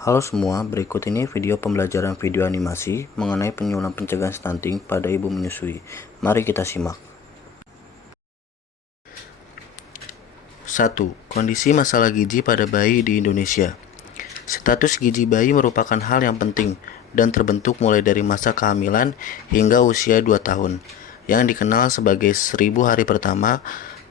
Halo semua, berikut ini video pembelajaran video animasi mengenai penyuluhan pencegahan stunting pada ibu menyusui. Mari kita simak. 1. Kondisi masalah gizi pada bayi di Indonesia. Status gizi bayi merupakan hal yang penting dan terbentuk mulai dari masa kehamilan hingga usia 2 tahun, yang dikenal sebagai 1000 hari pertama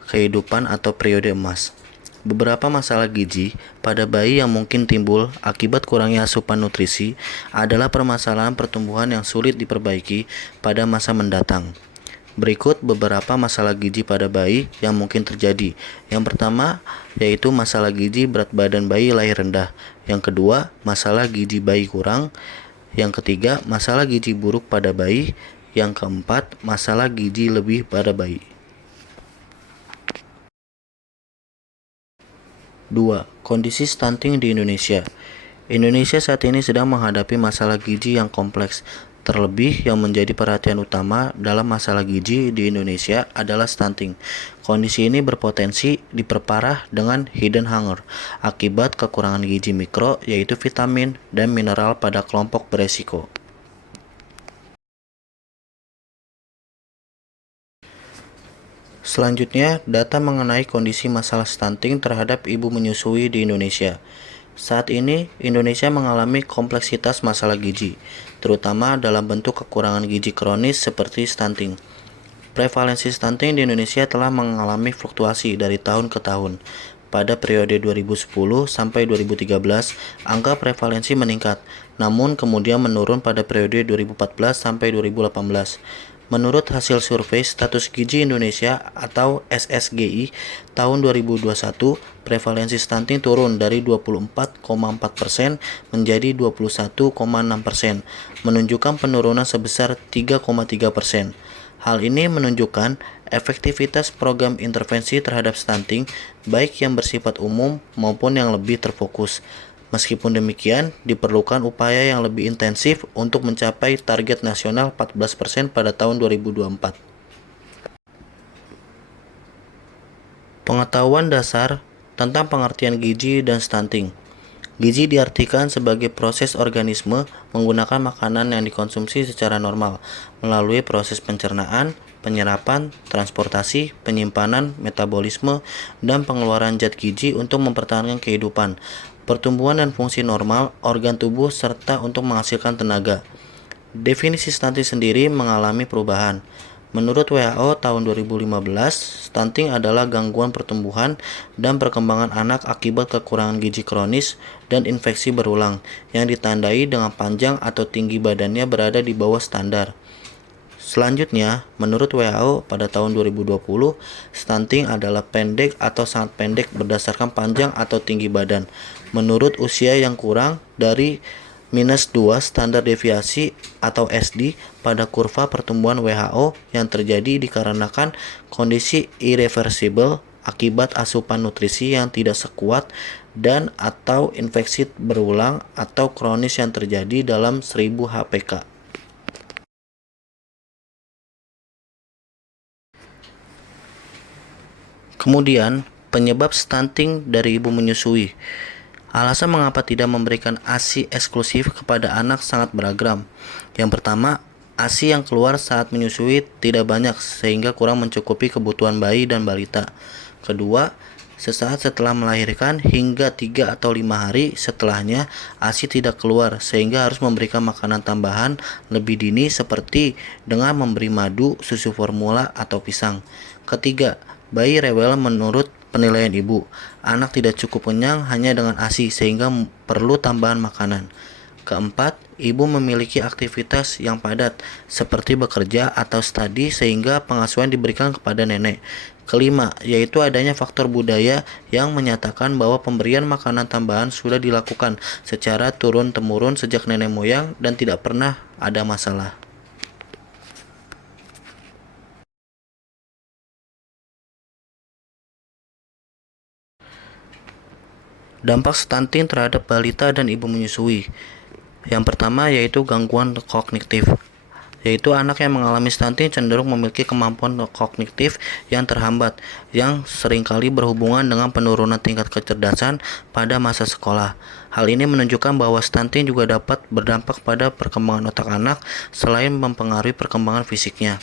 kehidupan atau periode emas. Beberapa masalah gizi pada bayi yang mungkin timbul akibat kurangnya asupan nutrisi adalah permasalahan pertumbuhan yang sulit diperbaiki pada masa mendatang. Berikut beberapa masalah gizi pada bayi yang mungkin terjadi. Yang pertama yaitu masalah gizi berat badan bayi lahir rendah. Yang kedua, masalah gizi bayi kurang. Yang ketiga, masalah gizi buruk pada bayi. Yang keempat, masalah gizi lebih pada bayi. 2. Kondisi stunting di Indonesia. Indonesia saat ini sedang menghadapi masalah gizi yang kompleks. Terlebih yang menjadi perhatian utama dalam masalah gizi di Indonesia adalah stunting. Kondisi ini berpotensi diperparah dengan hidden hunger akibat kekurangan gizi mikro yaitu vitamin dan mineral pada kelompok beresiko. Selanjutnya, data mengenai kondisi masalah stunting terhadap ibu menyusui di Indonesia. Saat ini, Indonesia mengalami kompleksitas masalah gizi, terutama dalam bentuk kekurangan gizi kronis seperti stunting. Prevalensi stunting di Indonesia telah mengalami fluktuasi dari tahun ke tahun. Pada periode 2010 sampai 2013, angka prevalensi meningkat, namun kemudian menurun pada periode 2014 sampai 2018. Menurut hasil survei status gizi Indonesia atau SSGI tahun 2021, prevalensi stunting turun dari 24,4% menjadi 21,6%, menunjukkan penurunan sebesar 3,3%. Hal ini menunjukkan efektivitas program intervensi terhadap stunting, baik yang bersifat umum maupun yang lebih terfokus. Meskipun demikian, diperlukan upaya yang lebih intensif untuk mencapai target nasional 14% pada tahun 2024. Pengetahuan dasar tentang pengertian gizi dan stunting. Gizi diartikan sebagai proses organisme menggunakan makanan yang dikonsumsi secara normal melalui proses pencernaan, penyerapan, transportasi, penyimpanan, metabolisme, dan pengeluaran zat gizi untuk mempertahankan kehidupan, pertumbuhan dan fungsi normal organ tubuh serta untuk menghasilkan tenaga. Definisi stunting sendiri mengalami perubahan. Menurut WHO tahun 2015, stunting adalah gangguan pertumbuhan dan perkembangan anak akibat kekurangan gizi kronis dan infeksi berulang yang ditandai dengan panjang atau tinggi badannya berada di bawah standar. Selanjutnya, menurut WHO pada tahun 2020, stunting adalah pendek atau sangat pendek berdasarkan panjang atau tinggi badan. Menurut usia yang kurang dari -2 standar deviasi atau SD pada kurva pertumbuhan WHO yang terjadi dikarenakan kondisi irreversible akibat asupan nutrisi yang tidak sekuat dan atau infeksi berulang atau kronis yang terjadi dalam 1000 HPK. Kemudian, penyebab stunting dari ibu menyusui. Alasan mengapa tidak memberikan ASI eksklusif kepada anak sangat beragam. Yang pertama, ASI yang keluar saat menyusui tidak banyak sehingga kurang mencukupi kebutuhan bayi dan balita. Kedua, sesaat setelah melahirkan hingga 3 atau 5 hari setelahnya ASI tidak keluar sehingga harus memberikan makanan tambahan lebih dini seperti dengan memberi madu, susu formula, atau pisang. Ketiga, bayi rewel menurut penilaian ibu. Anak tidak cukup kenyang hanya dengan ASI sehingga perlu tambahan makanan. Keempat, ibu memiliki aktivitas yang padat seperti bekerja atau studi sehingga pengasuhan diberikan kepada nenek. Kelima, yaitu adanya faktor budaya yang menyatakan bahwa pemberian makanan tambahan sudah dilakukan secara turun-temurun sejak nenek moyang dan tidak pernah ada masalah. Dampak stunting terhadap balita dan ibu menyusui. Yang pertama yaitu gangguan kognitif. yaitu anak yang mengalami stunting cenderung memiliki kemampuan kognitif yang terhambat, yang seringkali berhubungan dengan penurunan tingkat kecerdasan pada masa sekolah. Hal ini menunjukkan bahwa stunting juga dapat berdampak pada perkembangan otak anak selain mempengaruhi perkembangan fisiknya.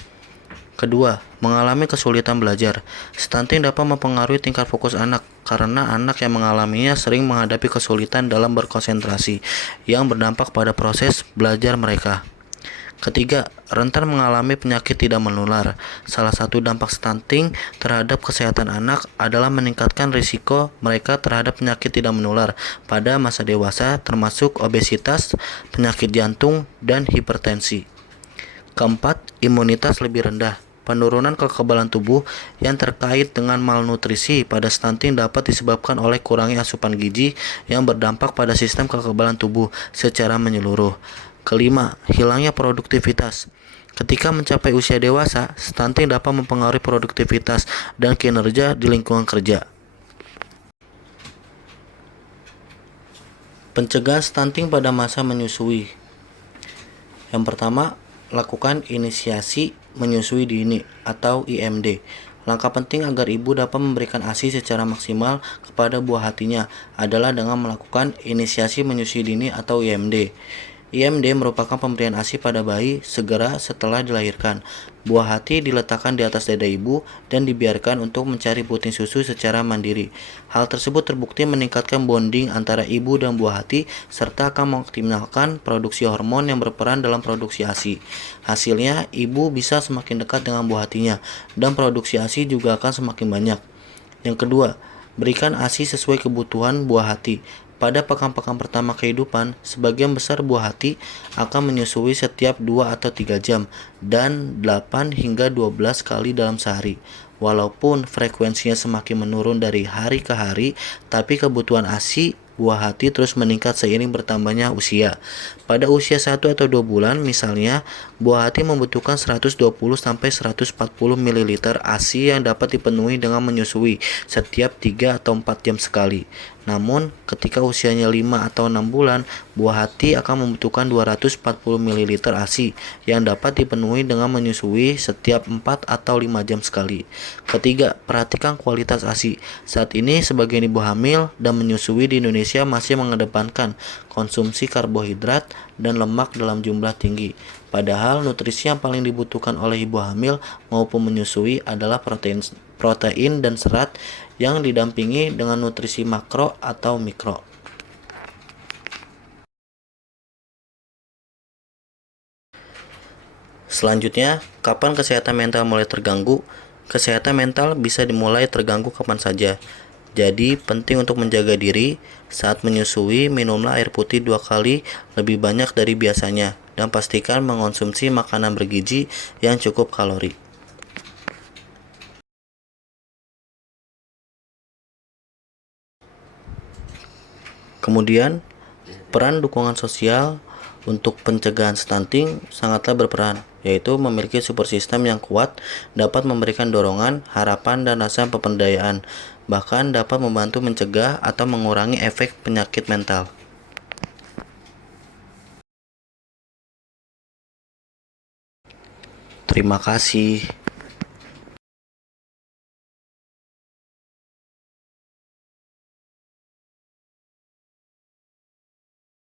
Kedua, mengalami kesulitan belajar. Stunting dapat mempengaruhi tingkat fokus anak, karena anak yang mengalaminya sering menghadapi kesulitan dalam berkonsentrasi, yang berdampak pada proses belajar mereka. Ketiga, rentan mengalami penyakit tidak menular. Salah satu dampak stunting terhadap kesehatan anak adalah meningkatkan risiko mereka terhadap penyakit tidak menular pada masa dewasa, termasuk obesitas, penyakit jantung, dan hipertensi. Keempat, imunitas lebih rendah. Penurunan kekebalan tubuh yang terkait dengan malnutrisi pada stunting dapat disebabkan oleh kurangnya asupan gizi yang berdampak pada sistem kekebalan tubuh secara menyeluruh. Kelima, hilangnya produktivitas. Ketika mencapai usia dewasa, stunting dapat mempengaruhi produktivitas dan kinerja di lingkungan kerja. Pencegahan stunting pada masa menyusui. Yang pertama, lakukan inisiasi menyusui dini atau IMD. Langkah penting agar ibu dapat memberikan ASI secara maksimal kepada buah hatinya adalah dengan melakukan inisiasi menyusui dini atau IMD. IMD merupakan pemberian ASI pada bayi segera setelah dilahirkan. Buah hati diletakkan di atas dada ibu dan dibiarkan untuk mencari puting susu secara mandiri. Hal tersebut terbukti meningkatkan bonding antara ibu dan buah hati serta akan mengoptimalkan produksi hormon yang berperan dalam produksi ASI. Hasilnya, ibu bisa semakin dekat dengan buah hatinya dan produksi ASI juga akan semakin banyak. Yang kedua, berikan ASI sesuai kebutuhan buah hati. Pada pekan-pekan pertama kehidupan, sebagian besar buah hati akan menyusui setiap 2 atau 3 jam dan 8 hingga 12 kali dalam sehari. Walaupun frekuensinya semakin menurun dari hari ke hari, tapi kebutuhan ASI buah hati terus meningkat seiring bertambahnya usia. Pada usia 1 atau 2 bulan misalnya, buah hati membutuhkan 120 sampai 140 ml ASI yang dapat dipenuhi dengan menyusui setiap 3 atau 4 jam sekali. Namun, ketika usianya 5 atau 6 bulan, buah hati akan membutuhkan 240 ml ASI yang dapat dipenuhi dengan menyusui setiap 4 atau 5 jam sekali. Ketiga, perhatikan kualitas ASI. Saat ini, sebagian ibu hamil dan menyusui di Indonesia masih mengedepankan konsumsi karbohidrat dan lemak dalam jumlah tinggi. Padahal nutrisi yang paling dibutuhkan oleh ibu hamil maupun menyusui adalah protein dan serat yang didampingi dengan nutrisi makro atau mikro. Selanjutnya, kapan kesehatan mental mulai terganggu? Kesehatan mental bisa dimulai terganggu kapan saja. Jadi, penting untuk menjaga diri. Saat menyusui, minumlah air putih 2 kali lebih banyak dari biasanya dan pastikan mengonsumsi makanan bergizi yang cukup kalori. Kemudian, peran dukungan sosial untuk pencegahan stunting sangatlah berperan, yaitu memiliki support system yang kuat dapat memberikan dorongan, harapan, dan rasa pemberdayaan, bahkan dapat membantu mencegah atau mengurangi efek penyakit mental. Terima kasih.